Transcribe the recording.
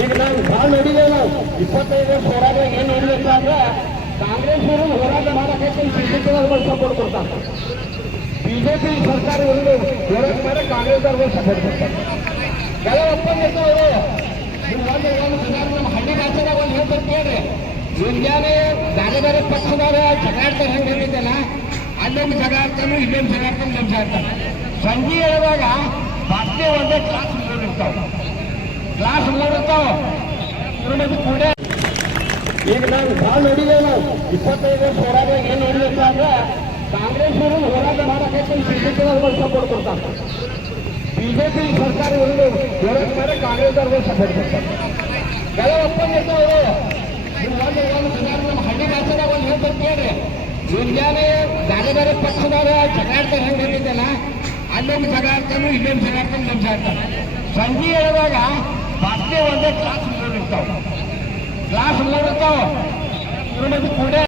ಈಗ ನಾವು ಭಾಳ ನೋಡಿದ್ದೇವೆ ನಾವು. ಇಪ್ಪತ್ತೈದು ವರ್ಷ ಹೋರಾಟ ಏನು ನೋಡ್ಬೇಕು ಅಂದ್ರೆ ಕಾಂಗ್ರೆಸ್ ಅವರು ಹೋರಾಟ ಮಾಡಕ್ಕೆ ಸಿದ್ಧತೆಗಳು ಸಪೋರ್ಟ್ ಕೊಡ್ತಾರೆ. ಬಿಜೆಪಿ ಸರ್ಕಾರ ಒಂದು ಹೋರಾಟ ಮಾಡಿ ಅವರು ಸಪೋರ್ಟ್ ಕೊಡ್ತಾರೆ. ಕೆಲವು ಒಪ್ಪಂದ ಇರ್ತಾವೆ ನಮ್ಮ ಹಳ್ಳಿ ಭಾಷೆದಾಗ ಒಂದು ಹೇಳ್ತಾರೆ ಕೇಳ್ರಿ. ಮುಂಜಾನೆ ಬೇರೆ ಬೇರೆ ಪಕ್ಷದವ್ರ ಜಗಾಡ್ತಾರೆ ಹೆಂಗೆ ಹೇಳಿದ್ದಲ್ಲ ಅಲ್ಲೊಂದು ಜಗಾಡ್ತಾನು ಇಲ್ಲೊಂದು ಜಗಾಡ್ತಾನು ನಮ್ಮ ಜಗಾಡ್ತಾನೆ ಸಂಜೆ ಹೇಳುವಾಗ ಬಾಟ್ಲಿ ಒಂದೇ ಕ್ಲಾಸ್ ಮೂರು ಇರ್ತಾವೆ. ಕ್ಲಾಸ್ ಮೂರು ಈಗ ನಾವು ಭಾಳ ನಾವು. ಇಪ್ಪತ್ತೈದು ವರ್ಷ ಹೋರಾಟ ಏನು ನೋಡಿದಪ್ಪ ಅಂದ್ರೆ ಕಾಂಗ್ರೆಸ್ನವರು ಹೋರಾಟ ಮಾಡಕ್ಕೆ ಬಿಜೆಪಿ ಸಪೋರ್ಟ್ ಕೊಡ್ತಾರೆ ಬಿಜೆಪಿ ಸರ್ಕಾರ ಒಂದು ಹೋರಾಟ ಮಾಡಿ ಕಾಂಗ್ರೆಸ್ದವ್ರಿಗೆ ಸಪೋರ್ಟ್ ಕೊಡ್ತಾರೆ ಕೆಲವು ಒಪ್ಪಂದ ಇರ್ತಾವೆ ನಮ್ಮ ಹಳ್ಳಿ ಭಾಷೆದಾಗ ಒಂದು ಹೇಳ್ಬೇಕು ಕೇಳ್ರಿ. ಮುಂಜಾನೆ ಬೇರೆ ಬೇರೆ ಪಕ್ಷದವ್ರ ಜಗಾಡ್ತಾರೆ ಹೆಂಗೆ ಹೇಳಿದ್ದಲ್ಲ ಅಲ್ಲೊಂದು ಜಗಾಡ್ತಾನು ಇಲ್ಲೊಂದು ಜಗಾಡ್ತಾನೆ ನಮ್ಮ ಜಗಾಡ್ತಾನೆ. ಸಂಜೆ ಹೇಳುವಾಗ ಬಾಟ್ಲಿ ಒಂದೇ ಕ್ಲಾಸ್ ಮೂರು ಇರ್ತಾವೆ ಕ್ಲಾಸ್ ಮೂರು ಇರ್ತಾವೆ ಇವ್ರದ್ದು ಕೂಡ